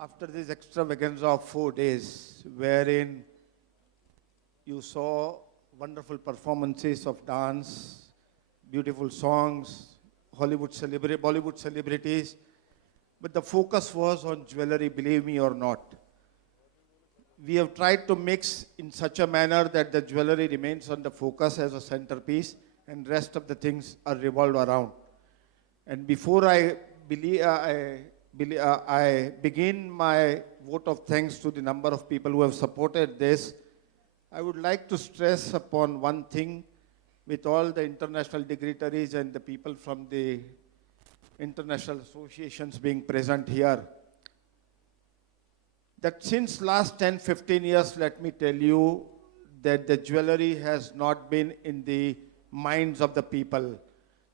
After this extravaganza of 4 days, wherein you saw wonderful performances of dance, beautiful songs, Bollywood celebrities, but the focus was on jewelry, believe me or not. We have tried to mix in such a manner that the jewelry remains on the focus as a centerpiece and rest of the things are revolved around. And before I begin my vote of thanks to the number of people who have supported this, I would like to stress upon one thing with all the international dignitaries and the people from the international associations being present here. That since last 10, 15 years, let me tell you that the jewelry has not been in the minds of the people.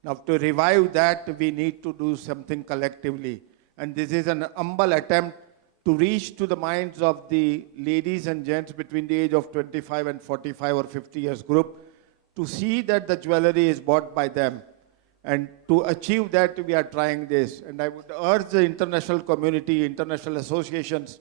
Now to revive that, we need to do something collectively. And this is an humble attempt to reach to the minds of the ladies and gents between the age of 25 and 45 or 50 years group to see that the jewelry is bought by them. And to achieve that, we are trying this. And I would urge the international community, international associations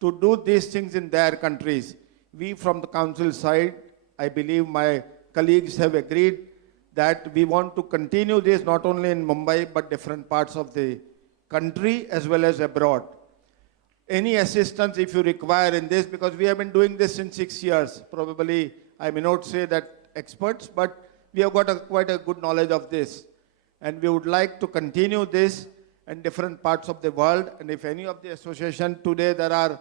to do these things in their countries. We from the council side, I believe my colleagues have agreed that we want to continue this not only in Mumbai but different parts of the country as well as abroad. Any assistance if you require in this, because we have been doing this in 6 years. Probably, I may not say that experts, but we have got quite a good knowledge of this. And we would like to continue this in different parts of the world. And if any of the association today, there are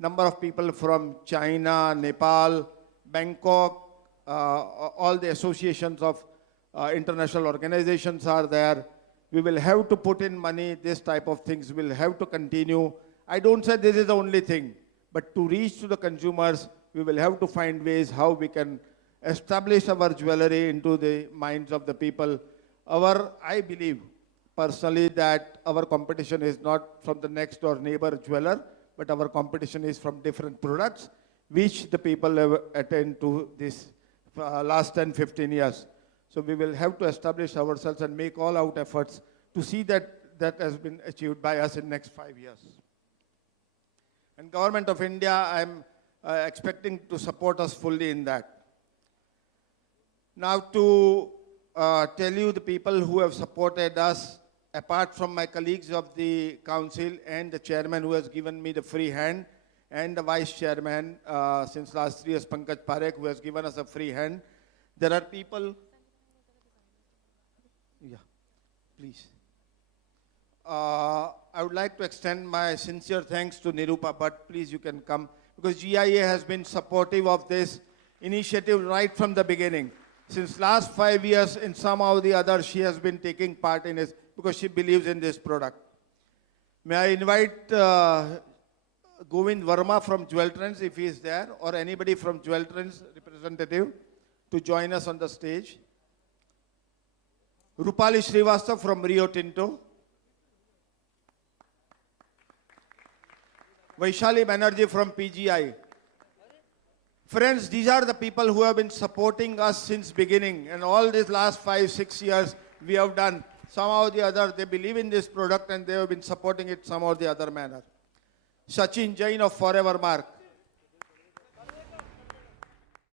number of people from China, Nepal, Bangkok, all the associations of international organizations are there. We will have to put in money, this type of things will have to continue. I don't say this is the only thing, but to reach to the consumers, we will have to find ways how we can establish our jewelry into the minds of the people. I believe personally that our competition is not from the next door neighbor jeweler, but our competition is from different products, which the people have attained to this last 10, 15 years. So we will have to establish ourselves and make all out efforts to see that that has been achieved by us in next 5 years. And Government of India, I'm expecting to support us fully in that. Now to tell you the people who have supported us, apart from my colleagues of the council and the chairman who has given me the free hand, and the vice chairman since last 3 years, Pankaj Parekh, who has given us a free hand. There are people, yeah, please. I would like to extend my sincere thanks to Nirupa, but please you can come, because GIA has been supportive of this initiative right from the beginning. Since last 5 years, in somehow or the other, she has been taking part in it because she believes in this product. May I invite Govind Verma from Jewel Trends, if he is there, or anybody from Jewel Trends representative to join us on the stage. Rupali Srivastava from Rio Tinto. Vaishali Banerjee from PGI. Friends, these are the people who have been supporting us since beginning, and all these last 5, 6 years we have done. Somehow or the other, they believe in this product and they have been supporting it somehow or the other manner. Sachin Jain of Forever Mark.